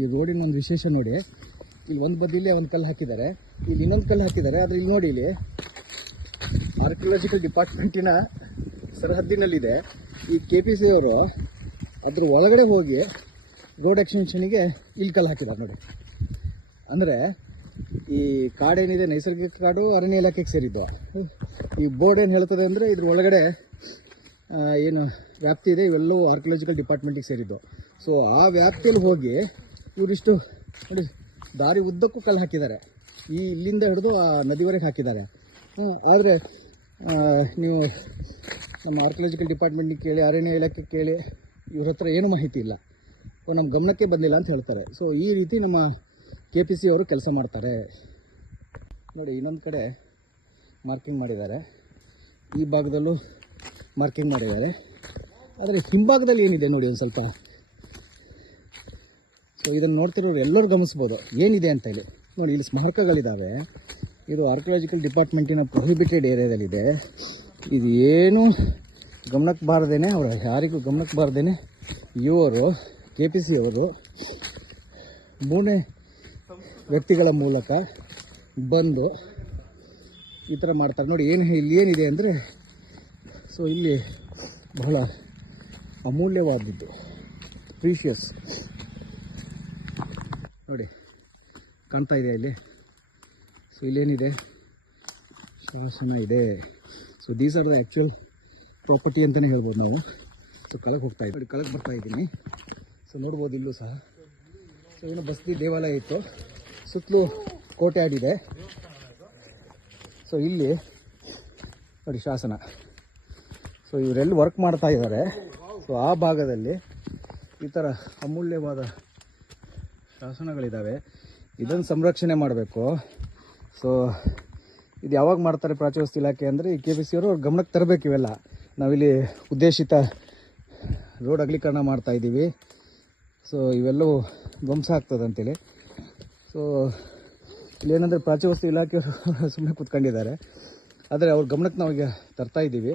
ಈ ರೋಡಿನ ಒಂದು ವಿಶೇಷ ನೋಡಿ. ಇಲ್ಲಿ ಒಂದು ಬದಿಲಿ ಒಂದು ಕಲ್ಲು ಹಾಕಿದ್ದಾರೆ. ಇಲ್ಲಿ ಇನ್ನೊಂದು ಕಲ್ಲು ಹಾಕಿದ್ದಾರೆ, ಆದರೆ ಇಲ್ಲಿ ನೋಡಿ ಇಲ್ಲಿ. ಆರ್ಕಿಯಾಲಜಿಕಲ್ ಡಿಪಾರ್ಟ್ಮೆಂಟಿನ ಸರಹದ್ದಿನಲ್ಲಿದೆ. ಈ ಕೆ ಪಿ ಸಿ ಅವರು ಅದ್ರ ಒಳಗಡೆ ಹೋಗಿ ರೋಡ್ ಎಕ್ಸ್ಟೆನ್ಷನಿಗೆ ಇಲ್ಲಿ ಕಲ್ಲು ಹಾಕಿದ್ದಾರೆ ನೋಡಿ. ಅಂದರೆ ಈ ಕಾಡೇನಿದೆ, ನೈಸರ್ಗಿಕ ಕಾಡು, ಅರಣ್ಯ ಇಲಾಖೆಗೆ ಸೇರಿದ್ದು. ಈ ಬೋರ್ಡ್ ಏನು ಹೇಳ್ತದೆ ಅಂದರೆ ಇದ್ರ ಒಳಗಡೆ ಏನು ವ್ಯಾಪ್ತಿ ಇದೆ, ಇವೆಲ್ಲವೂ ಆರ್ಕಿಯಾಲಜಿಕಲ್ ಡಿಪಾರ್ಟ್ಮೆಂಟಿಗೆ ಸೇರಿದ್ದು. ಸೊ ಆ ವ್ಯಾಪ್ತಿಯಲ್ಲಿ ಹೋಗಿ ಇವರಿಷ್ಟು ನೋಡಿ, ದಾರಿ ಉದ್ದಕ್ಕೂ ಕಲ್ಲು ಹಾಕಿದ್ದಾರೆ. ಈ ಇಲ್ಲಿಂದ ಹಿಡಿದು ಆ ನದಿವರೆಗೆ ಹಾಕಿದ್ದಾರೆ. ಆದರೆ ನೀವು ನಮ್ಮ ಆರ್ಕಿಯಾಲಜಿಕಲ್ ಡಿಪಾರ್ಟ್ಮೆಂಟಿಗೆ ಕೇಳಿ ಅರಣ್ಯ ಇಲಾಖೆ ಕೇಳಿ, ಇವ್ರ ಹತ್ರ ಏನೂ ಮಾಹಿತಿ ಇಲ್ಲ. ನಮ್ಮ ಗಮನಕ್ಕೆ ಬಂದಿಲ್ಲ ಅಂತ ಹೇಳ್ತಾರೆ. ಸೊ ಈ ರೀತಿ ನಮ್ಮ ಕೆ ಪಿ ಸಿ ಅವರು ಕೆಲಸ ಮಾಡ್ತಾರೆ. ನೋಡಿ, ಇನ್ನೊಂದು ಕಡೆ ಮಾರ್ಕಿಂಗ್ ಮಾಡಿದ್ದಾರೆ. ಈ ಭಾಗದಲ್ಲೂ ಮಾರ್ಕಿಂಗ್ ಮಾಡಿದ್ದಾರೆ. ಆದರೆ ಹಿಂಭಾಗದಲ್ಲಿ ಏನಿದೆ ನೋಡಿ ಒಂದು ಸ್ವಲ್ಪ. ಸೊ ಇದನ್ನು ನೋಡ್ತಿರೋರು ಎಲ್ಲರೂ ಗಮನಿಸ್ಬೋದು. ಏನಿದೆ ಅಂತ ಹೇಳಿ. ನೋಡಿ, ಇಲ್ಲಿ ಸ್ಮಾರಕಗಳಿದ್ದಾವೆ ಇದು ಆರ್ಕಿಯಾಲಜಿಕಲ್ ಡಿಪಾರ್ಟ್ಮೆಂಟಿನ ಪ್ರೊಹಿಬಿಟೆಡ್ ಏರಿಯಾದಲ್ಲಿದೆ. ಇದು ಏನು ಗಮನಕ್ಕೆ ಬಾರದೇನೆ, ಅವರು ಯಾರಿಗೂ ಗಮನಕ್ಕೆ ಬಾರದೇನೆ, ಇವರು ಕೆ ಪಿ ಸಿ ಅವರು ಮೂರನೇ ವ್ಯಕ್ತಿಗಳ ಮೂಲಕ ಬಂದು ಈ ಥರ ಮಾಡ್ತಾರೆ. ನೋಡಿ, ಏನು ಇಲ್ಲಿ ಏನಿದೆ ಅಂದರೆ ಸೊ ಇಲ್ಲಿ ಬಹಳ ಅಮೂಲ್ಯವಾದದ್ದು. ಪ್ರೀಷಿಯಸ್ ನೋಡಿ, ಕಾಣ್ತಾ ಇದೆ ಇಲ್ಲಿ? ಸೊ ಇಲ್ಲೇನಿದೆ? ಶಾಸನ ಇದೆ. So these are the actual property ಅಂತಲೇ ಹೇಳ್ಬೋದು ನಾವು. ಸೊ ಕಳಕ್ಕೆ ಹೋಗ್ತಾ ಇದ್ದೀವಿ ಕೆಳಗೆ ಬರ್ತಾ ಇದ್ದೀನಿ. ಸೊ ನೋಡ್ಬೋದು ಇಲ್ಲೂ ಸಹ. ಸೊ ಏನು ಬಸ್ತಿ ದೇವಾಲಯ ಇತ್ತು. ಸುತ್ತಲೂ ಕೋಟೆ ಆಡಿದೆ ಸೊ ಇಲ್ಲಿ, ನೋಡಿ, ಶಾಸನ. ಸೊ ಇವರೆಲ್ಲಿ ವರ್ಕ್ ಮಾಡ್ತಾ ಇದ್ದಾರೆ ಸೊ ಆ ಭಾಗದಲ್ಲಿ ಈ ಥರ ಅಮೂಲ್ಯವಾದ ಶಾಸನಗಳಿದ್ದಾವೆ ಇದನ್ನು ಸಂರಕ್ಷಣೆ ಮಾಡಬೇಕು. ಸೊ ಇದು ಯಾವಾಗ ಮಾಡ್ತಾರೆ ಪ್ರಾಚ್ಯವಸ್ತು ಇಲಾಖೆ ಅಂದರೆ ಈ ಕೆ ಬಿ ಸಿ ಅವರು ಅವ್ರ ಗಮನಕ್ಕೆ ತರಬೇಕು ಇವೆಲ್ಲ. ನಾವಿಲ್ಲಿ ಉದ್ದೇಶಿತ ರೋಡ್ ಅಗಲೀಕರಣ ಮಾಡ್ತಾ ಇದ್ದೀವಿ. ಸೊ ಇವೆಲ್ಲವೂ ಧ್ವಂಸ ಆಗ್ತದೆ ಅಂತೇಳಿ. ಸೊ ಇಲ್ಲೇನಂದರೆ ಪ್ರಾಚ್ಯವಸ್ತು ಇಲಾಖೆಯವರು ಸುಮ್ಮನೆ ಕೂತ್ಕೊಂಡಿದ್ದಾರೆ. ಆದರೆ ಅವ್ರ ಗಮನಕ್ಕೆ ನಾವೀಗ ತರ್ತಾ ಇದ್ದೀವಿ.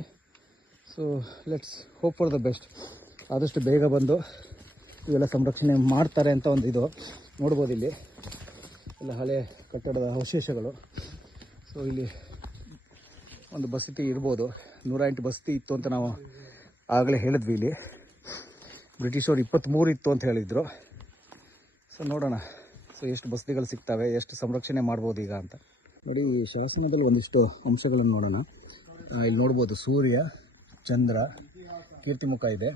So let's hope for the best ಆದಷ್ಟು ಬೇಗ ಬಂದು ಇವೆಲ್ಲ ಸಂರಕ್ಷಣೆ ಮಾಡ್ತಾರೆ ಅಂತ ಒಂದು ಇದು. ನೋಡ್ಬೋದು ಇಲ್ಲಿ. ಎಲ್ಲ ಹಳೆ ಕಟ್ಟಡದ ಅವಶೇಷಗಳು. ಸೊ ಇಲ್ಲಿ ಒಂದು ಬಸತಿ ಇರ್ಬೋದು. ನೂರ ಎಂಟು ಬಸತಿ ಇತ್ತು ಅಂತ ನಾವು ಆಗಲೇ ಹೇಳಿದ್ವಿ ಇಲ್ಲಿ. ಬ್ರಿಟಿಷರು ಇಪ್ಪತ್ತ್ಮೂರು ಇತ್ತು ಅಂತ ಹೇಳಿದರು. ಸೊ ನೋಡೋಣ. ಸೊ ಎಷ್ಟು ಬಸದಿಗಳು ಸಿಗ್ತವೆ, ಎಷ್ಟು ಸಂರಕ್ಷಣೆ ಮಾಡ್ಬೋದು ಈಗ ಅಂತ. ನೋಡಿ, ಈ ಶಾಸನದಲ್ಲಿ ಒಂದಿಷ್ಟು ಅಂಶಗಳನ್ನು ನೋಡೋಣ. ಇಲ್ಲಿ ನೋಡ್ಬೋದು ಸೂರ್ಯ, ಚಂದ್ರ, ಕೀರ್ತಿಮುಖ ಇದೆ.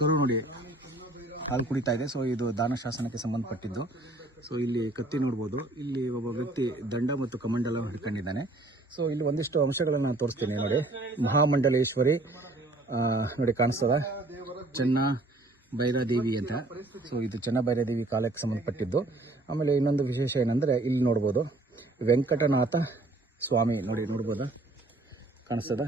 ಕರು ನೋಡಿ ಹಾಲು ಕುಡಿತಾ ಇದೆ. ಸೊ ಇದು ದಾನ ಶಾಸನಕ್ಕೆ ಸಂಬಂಧಪಟ್ಟಿದ್ದು. ಸೊ ಇಲ್ಲಿ ಕತ್ತಿ ನೋಡ್ಬೋದು. ಇಲ್ಲಿ ಒಬ್ಬ ವ್ಯಕ್ತಿ ದಂಡ ಮತ್ತು ಕಮಂಡಲ ಹಿಡ್ಕೊಂಡಿದ್ದಾನೆ. ಸೊ ಇಲ್ಲಿ ಒಂದಿಷ್ಟು ಅಂಶಗಳನ್ನು ನಾನು ತೋರಿಸ್ತೀನಿ. ನೋಡಿ, ಮಹಾಮಂಡಲೇಶ್ವರಿ ನೋಡಿ ಕಾಣಿಸ್ತದ. ಚೆನ್ನ ಭೈರಾದೇವಿ ಅಂತ. ಸೊ ಇದು ಚೆನ್ನ ಭೈರಾದೇವಿ ಕಾಲಕ್ಕೆ ಸಂಬಂಧಪಟ್ಟಿದ್ದು. ಆಮೇಲೆ ಇನ್ನೊಂದು ವಿಶೇಷ ಏನಂದರೆ ಇಲ್ಲಿ ನೋಡ್ಬೋದು. ವೆಂಕಟನಾಥ ಸ್ವಾಮಿ. ನೋಡಿ, ನೋಡ್ಬೋದಾ? ಕಾಣಿಸ್ತದ?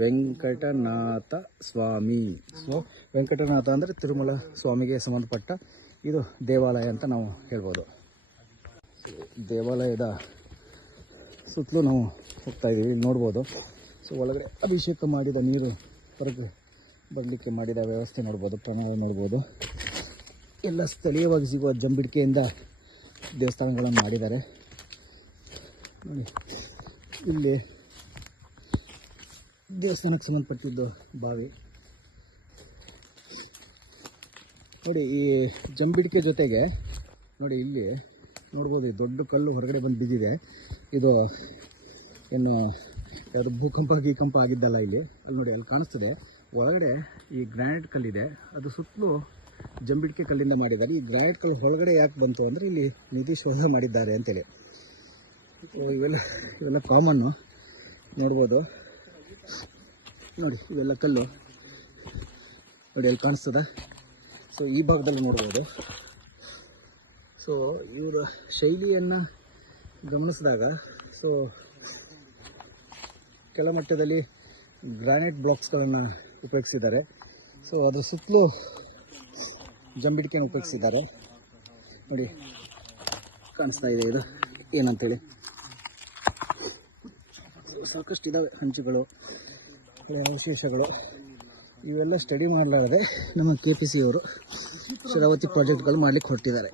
ವೆಂಕಟನಾಥ ಸ್ವಾಮಿ. ಸೊ ವೆಂಕಟನಾಥ ಅಂದರೆ ತಿರುಮಲ ಸ್ವಾಮಿಗೆ ಸಂಬಂಧಪಟ್ಟ ಇದು ದೇವಾಲಯ ಅಂತ ನಾವು ಹೇಳ್ಬೋದು. ದೇವಾಲಯದ ಸುತ್ತಲೂ ನಾವು ಹೋಗ್ತಾ ಇದ್ದೀವಿ ಇಲ್ಲಿ ನೋಡ್ಬೋದು. ಸೊ, ಒಳಗಡೆ ಅಭಿಷೇಕ ಮಾಡಿದ ನೀರು ಹೊರಗೆ ಬರಲಿಕ್ಕೆ ಮಾಡಿದ ವ್ಯವಸ್ಥೆ ನೋಡ್ಬೋದು, ಪ್ರಮಾಣ ನೋಡ್ಬೋದು. ಎಲ್ಲ ಸ್ಥಳೀಯವಾಗಿ ಸಿಗುವ ಜಂಬಿಡಿಕೆಯಿಂದ ದೇವಸ್ಥಾನಗಳನ್ನು ಮಾಡಿದ್ದಾರೆ. ನೋಡಿ, ಇಲ್ಲಿ ದೇವಸ್ಥಾನಕ್ಕೆ ಸಂಬಂಧಪಟ್ಟಿದ್ದು ಬಾವಿ. ನೋಡಿ, ಈ ಜಂಬಿಡಿಕೆ ಜೊತೆಗೆ, ನೋಡಿ, ಇಲ್ಲಿ ನೋಡ್ಬೋದು, ಈ ದೊಡ್ಡ ಕಲ್ಲು ಹೊರಗಡೆ ಬಂದು ಬಿದ್ದಿದೆ. ಇದು ಏನು, ಯಾವುದು ಭೂಕಂಪ, ಗೀಕಂಪ ಆಗಿದ್ದಲ್ಲ ಇಲ್ಲಿ. ಅಲ್ಲಿ ನೋಡಿ, ಅಲ್ಲಿ ಕಾಣಿಸ್ತದೆ. ಒಳಗಡೆ ಈ ಗ್ರಾನೈಟ್ ಕಲ್ಲಿದೆ. ಅದು ಸುತ್ತಲೂ ಜಂಬಿಡಿಕೆ ಕಲ್ಲಿಂದ ಮಾಡಿದ್ದಾರೆ. ಈ ಗ್ರಾನೈಟ್ ಕಲ್ಲು ಹೊರಗಡೆ ಯಾಕೆ ಬಂತು ಅಂದರೆ, ಇಲ್ಲಿ ನಿಧಿ ಶೋಧ ಮಾಡಿದ್ದಾರೆ ಅಂತೇಳಿ. ಇವೆಲ್ಲ ಇವೆಲ್ಲ ಕಾಮನ್ನು ನೋಡ್ಬೋದು. ನೋಡಿ, ಇವೆಲ್ಲ ಕಲ್ಲು. ನೋಡಿ, ಅಲ್ಲಿ ಕಾಣಿಸ್ತದ. ಸೊ ಈ ಭಾಗದಲ್ಲಿ ನೋಡ್ಬೋದು. ಸೊ ಇವರ ಶೈಲಿಯನ್ನು ಗಮನಿಸಿದಾಗ ಸೊ ಕೆಳಮಟ್ಟದಲ್ಲಿ ಗ್ರಾನೈಟ್ ಬ್ಲಾಕ್ಸ್ಗಳನ್ನು ಉಪಯೋಗಿಸಿದ್ದಾರೆ. ಸೊ ಅದರ ಸುತ್ತಲೂ ಜಂಬಿಡಿಕೆಯನ್ನು ಉಪಯೋಗಿಸಿದ್ದಾರೆ. ನೋಡಿ, ಕಾಣಿಸ್ತಾ ಇದೆ ಇದು. ಏನಂತೇಳಿ? ಸಾಕಷ್ಟು ಇದ್ದಾವೆ ಹಂಚುಗಳು. ಹಳೆಯ ಅವಶೇಷಗಳು ಇವೆಲ್ಲ ಸ್ಟಡಿ ಮಾಡಲಾರದೆ ನಮ್ಮ ಕೆ ಪಿ ಸಿ ಅವರು ಶರಾವತಿ ಪ್ರಾಜೆಕ್ಟ್ಗಳು ಮಾಡ್ಲಿಕ್ಕೆ ಹೊರಟಿದ್ದಾರೆ